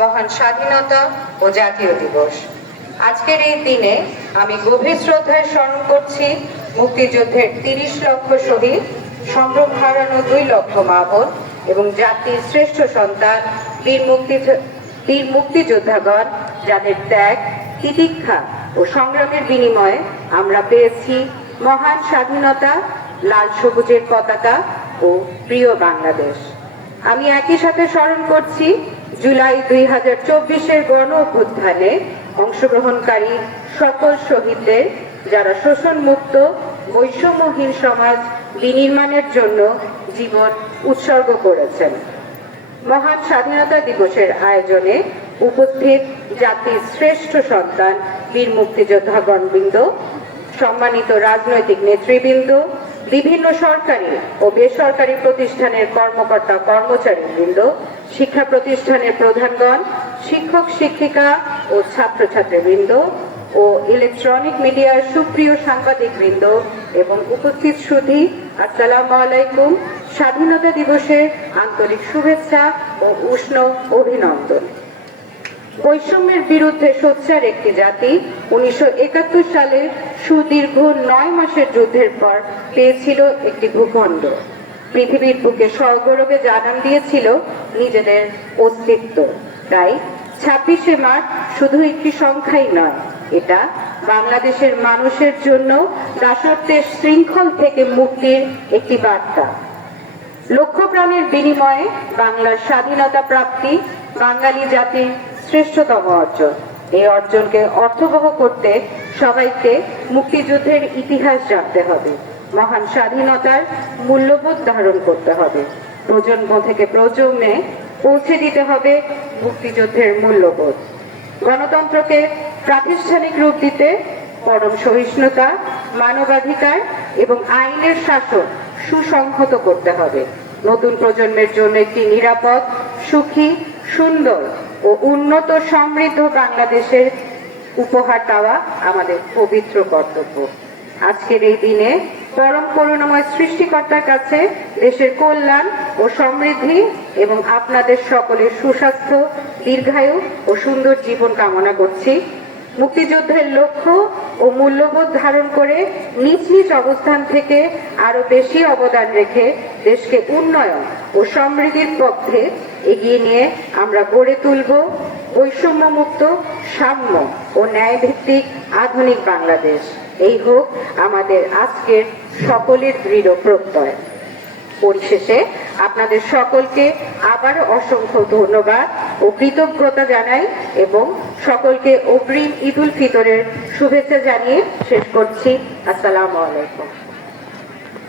মহান স্বাধীনতা ও জাতীয় দিবস। আজকের এই দিনে আমি গভীর শ্রদ্ধায় স্মরণ করছি মুক্তিযুদ্ধের তিরিশ লক্ষ শহীদ, সম্ভ্রম হারানো দুই লক্ষ মা এবং জাতির শ্রেষ্ঠ সন্তান, বীর মুক্তি বীর মুক্তিযোদ্ধাগণ, যাদের ত্যাগ, তিতিক্ষা ও সংগ্রামের বিনিময়ে আমরা পেয়েছি মহান স্বাধীনতা, লাল সবুজের পতাকা ও প্রিয় বাংলাদেশ। আমি একই সাথে স্মরণ করছি জুলাই দুই হাজার চব্বিশের গণ অভ্যুত্থানে অংশগ্রহণকারী সকল শহীদদের, যারা শোষণ মুক্ত বৈষম্যহীন সমাজ বিনির্মাণের জন্য জীবন উৎসর্গ করেছেন। মহান স্বাধীনতা দিবসের আয়োজনে উপস্থিত জাতির শ্রেষ্ঠ সন্তান বীর মুক্তিযোদ্ধা মুক্তিযোদ্ধাগণবৃন্দ, সম্মানিত রাজনৈতিক নেতৃবৃন্দ বিভিন্ন সরকারি ও বেসরকারি প্রতিষ্ঠানের কর্মকর্তা কর্মচারীবৃন্দ, শিক্ষা প্রতিষ্ঠানের প্রধানগণ, শিক্ষক, শিক্ষিকা ও ছাত্রছাত্রীবৃন্দ ও ইলেকট্রনিক মিডিয়ার সুপ্রিয় সাংবাদিকবৃন্দ এবং উপস্থিত সুধী, আসসালামু আলাইকুম, স্বাধীনতা দিবসে আন্তরিক শুভেচ্ছা ও উষ্ণ অভিনন্দন। বৈষম্যের বিরুদ্ধে সোচ্চার একটি জাতি উনিশশো একাত্তর সালে সুদীর্ঘ নয় মাসের যুদ্ধের পর পেয়েছিল একটি ভূখণ্ড। পৃথিবীর বুকে সগৌরবে জানান দিয়েছিল নিজেদের অস্তিত্ব। তাই ছাব্বিশে মার্চ শুধু একটি সংখ্যাই নয়, এটা বাংলাদেশের মানুষের জন্য দাসত্বের শৃঙ্খল থেকে মুক্তির একটি বার্তা। লক্ষ প্রাণের বিনিময়ে বাংলার স্বাধীনতা প্রাপ্তি বাঙালি জাতির শ্রেষ্ঠতম অর্জন। এই অর্জনকে অর্থবহ করতে সবাইকে মুক্তিযুদ্ধের ইতিহাস জানতে হবে। মহান স্বাধীনতার মূল্যবোধ ধারণ করতে হবে। প্রজন্ম থেকে প্রজন্মে পৌঁছে দিতে হবে মুক্তিযুদ্ধের মূল্যবোধ। গণতন্ত্রকে প্রাতিষ্ঠানিক রূপ দিতে পরম সহিষ্ণুতা, মানবাধিকার এবং আইনের শাসন সুসংহত করতে হবে। নতুন প্রজন্মের জন্য একটি নিরাপদ, সুখী, সুন্দর ও উন্নত সমৃদ্ধ বাংলাদেশের উপহার দেওয়া আমাদের পবিত্র কর্তব্য। আজকের এই দিনে পরম করুণাময় সৃষ্টিকর্তার কাছে দেশের কল্যাণ ও সমৃদ্ধি এবং আপনাদের সকলের সুস্বাস্থ্য, দীর্ঘায়ু ও সুন্দর জীবন কামনা করছি। মুক্তিযুদ্ধের লক্ষ্য ও মূল্যবোধ ধারণ করে নিজ নিজ অবস্থান থেকে আরও বেশি অবদান রেখে দেশকে উন্নয়ন ও সমৃদ্ধির পক্ষে এগিয়ে নিয়ে আমরা গড়ে তুলব। বৈষম্য মুক্ত সাম্য ও ন্যায়ভিত্তিক আধুনিক বাংলাদেশ। এই হোক আমাদের আজকের সকলের দৃঢ় প্রত্যয়। পরিশেষে আপনাদের সকলকে আবার অসংখ্য ধন্যবাদ ও কৃতজ্ঞতা জানাই এবং সকলকে অগ্রিম ঈদুল ফিতরের শুভেচ্ছা জানিয়ে শেষ করছি। আসসালামু আলাইকুম।